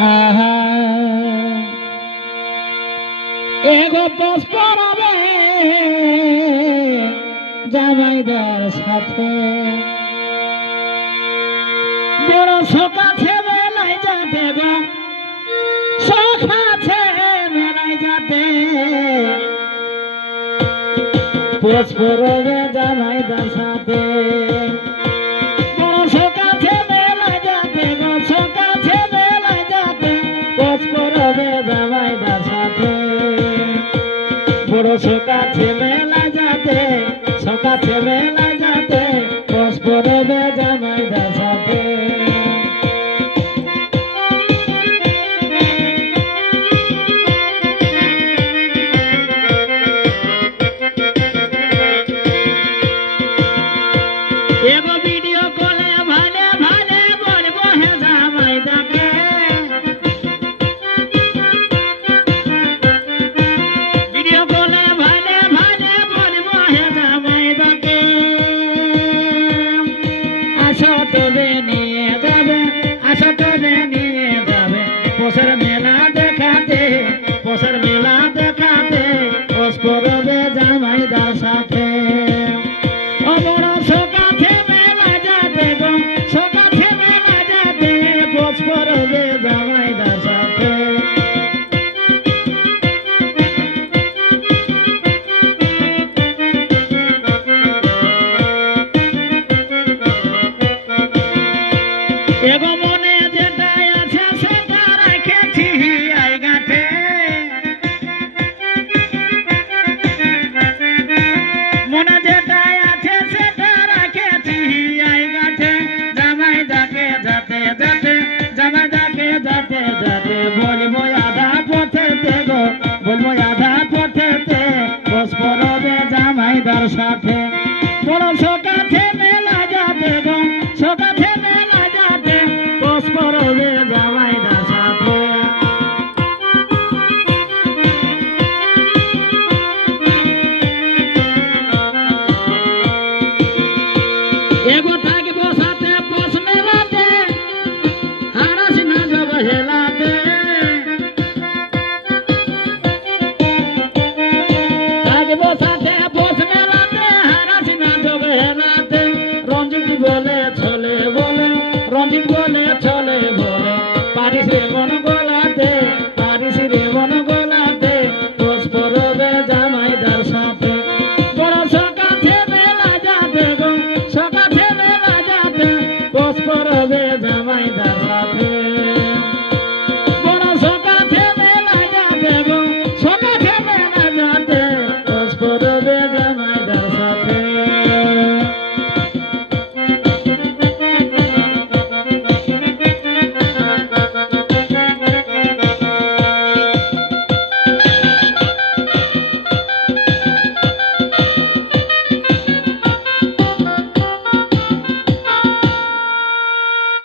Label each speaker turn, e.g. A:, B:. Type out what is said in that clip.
A: আহা। এগো পোষ পড়াবে জামাইদার সাথে। বড় শোক আছে বেলায় যাতে গো। শোক আছে বেলায় যাতে। পোষ পড়বে জামাইদার সাথে। সকাল ছেলে না যাতে সকাল ছেলে না ಮಾಡುವೆನೇ Bora. বলেছ